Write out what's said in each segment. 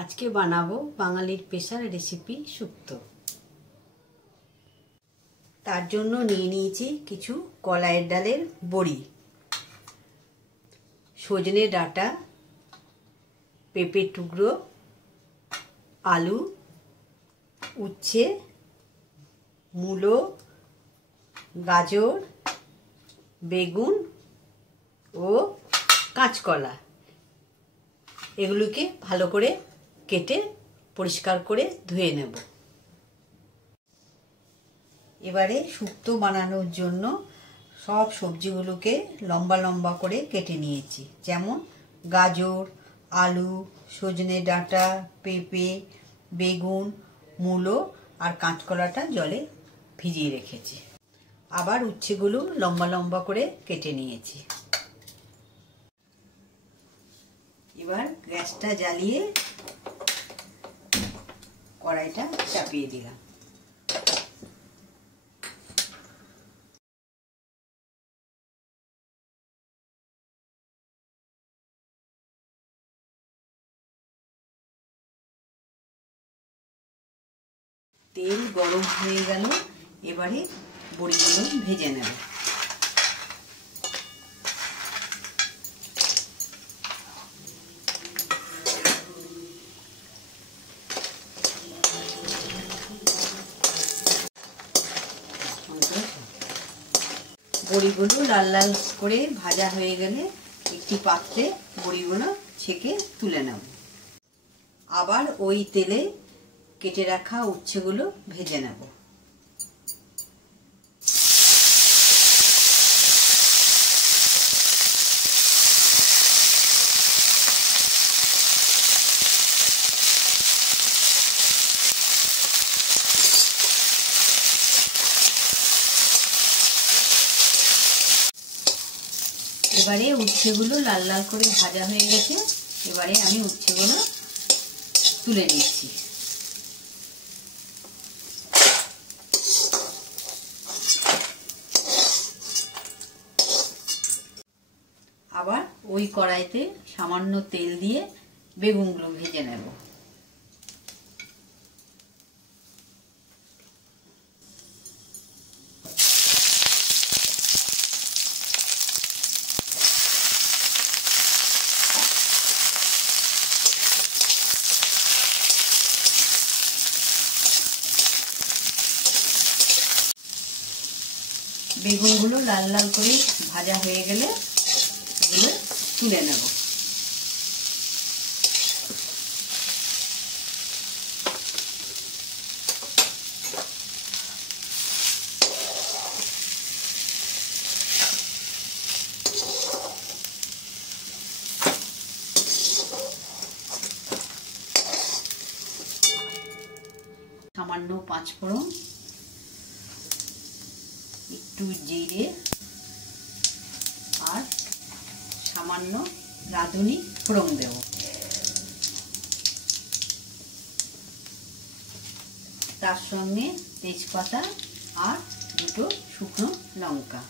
আজকে বানাবো বাঙালির স্পেশাল রেসিপি শুক্তো। তার জন্য নিয়ে নিয়েছি কিছু কলাইয়ের ডালের বড়ি, সজনে ডাঁটা, পেঁপের টুকরো, আলু, উচ্ছে, মূলো, গাজর, বেগুন ও কাঁচকলা। এগুলোকে ভালো করে কেটে পরিষ্কার করে ধুয়ে নেব। এবারে শুক্তো বানানোর জন্য সব সবজিগুলোকে লম্বা লম্বা করে কেটে নিয়েছি, যেমন গাজর, আলু, সজনে ডাঁটা, পেঁপে, বেগুন, মূলো আর কাঁচকলাটা জলে ভিজিয়ে রেখেছি। আবার উচ্ছেগুলো লম্বা লম্বা করে কেটে নিয়েছি। এবার গ্যাসটা জ্বালিয়ে কড়াইটা চাপিয়ে দিলাম। তেল গরম হয়ে গেল, এবারে বড়িগুলো ভেজে নেব। বড়িগুলো লাল লাল করে ভাজা হয়ে গেলে একটি পাত্রে বড়িগুলো ছেঁকে তুলে নেব। আবার ওই তেলে কেটে রাখা উচ্ছেগুলো ভেজে নেব। এবারে উচ্ছেগুলো লাল লাল করে ভাজা হয়ে গেছে, এবারে আমি উচ্ছেগুলো তুলে নিচ্ছি। আবার ওই কড়াইতে সামান্য তেল দিয়ে বেগুনগুলো ভেজে নেব। বেগুনগুলো লাল লাল করে ভাজা হয়ে গেলে এগুলো তুলে নেব। সামান্য পাঁচফোড়ন, একটু জিরে আর সামান্য রাঁধুনি ফোড়ন দেব। তার সঙ্গে তেজপাতা আর দুটো শুকনো লঙ্কা।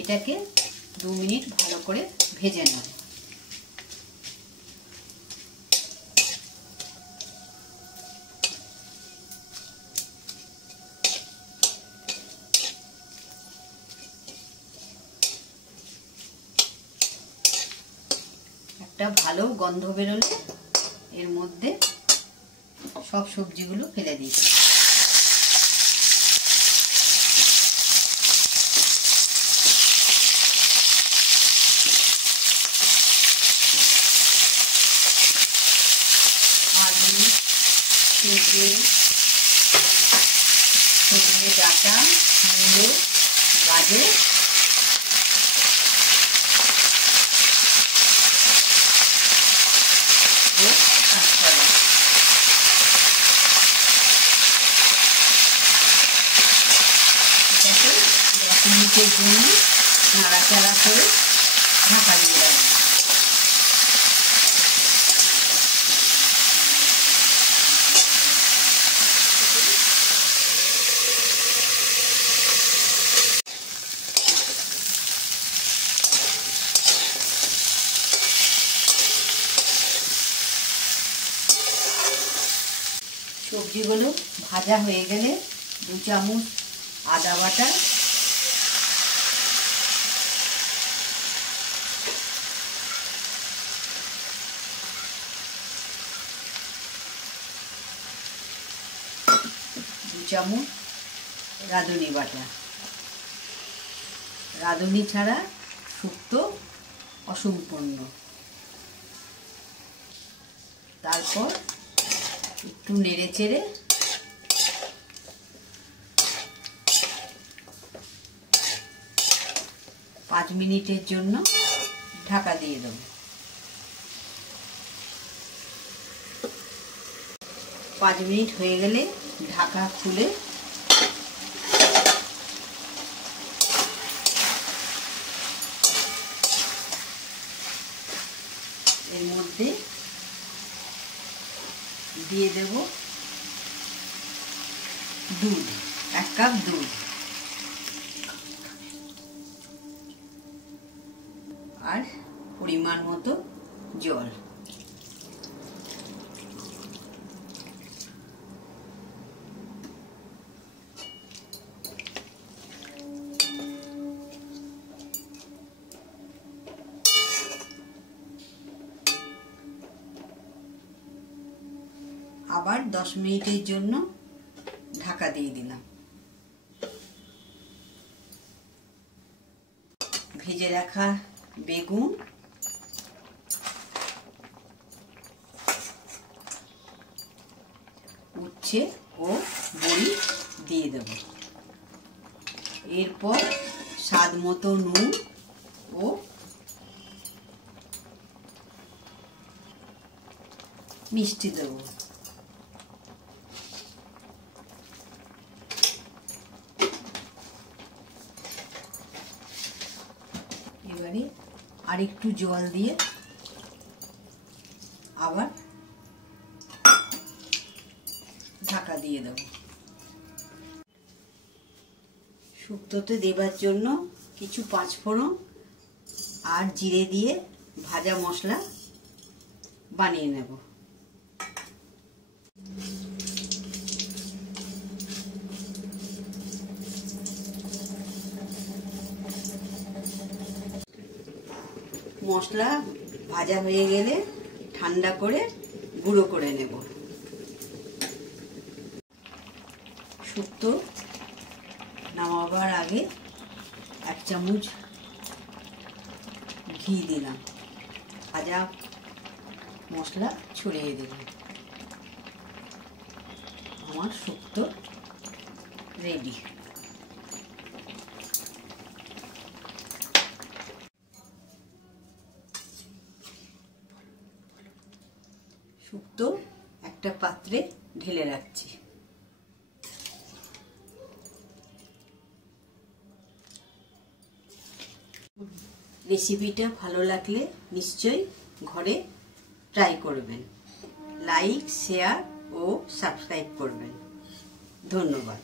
এটাকে 2 মিনিট ভালো করে ভেজে নেব। একটা ভালো গন্ধ বেরোলে এর মধ্যে সব সবজিগুলো ফেলে দিচ্ছি। আলু, পেঁপে, সজনে ডাঁটা, মূলো, গাজর, মিনিটের জন্য নাড়াচাড়া করে ঢাকা দিয়ে রাখবো। সবজিগুলো ভাজা হয়ে গেলে 2 চামচ আদা বাটা, চামচ রাঁধুনি বাটা। রাঁধুনি ছাড়া শুক্তো অসম্পূর্ণ। তারপর একটু নেড়ে চেড়ে 5 মিনিটের জন্য ঢাকা দিয়ে দেব। 5 মিনিট হয়ে গেলে ঢাকা খুলে এর মধ্যে দিয়ে দেব দুধ, 1 কাপ দুধ আর পরিমাণ মতো জল। আবার 10 মিনিটের জন্য ঢাকা দিয়ে দিলাম। ভেজে রাখা বেগুন, উচ্ছে ও বড়ি দিয়ে দেব। এরপর স্বাদ মতো নুন ও মিষ্টি দেব। এবারে আরেকটু জল দিয়ে আবার ঢাকা দিয়ে দেব। শুক্তোতে দেবার জন্য কিছু 5 ফোড়ন আর জিরে দিয়ে ভাজা মশলা বানিয়ে নেব। মশলা ভাজা হয়ে গেলে ঠান্ডা করে গুঁড়ো করে নেব। শুক্তো নামাবার আগে 1 চামচ ঘি দিলাম, ভাজা মশলা ছড়িয়ে দিলাম। আমার শুক্তো রেডি। শুক্তো একটা পাত্রে ঢেলে রাখছি। রেসিপিটা ভালো লাগলে নিশ্চয়ই ঘরে ট্রাই করবেন। লাইক, শেয়ার ও সাবস্ক্রাইব করবেন। ধন্যবাদ।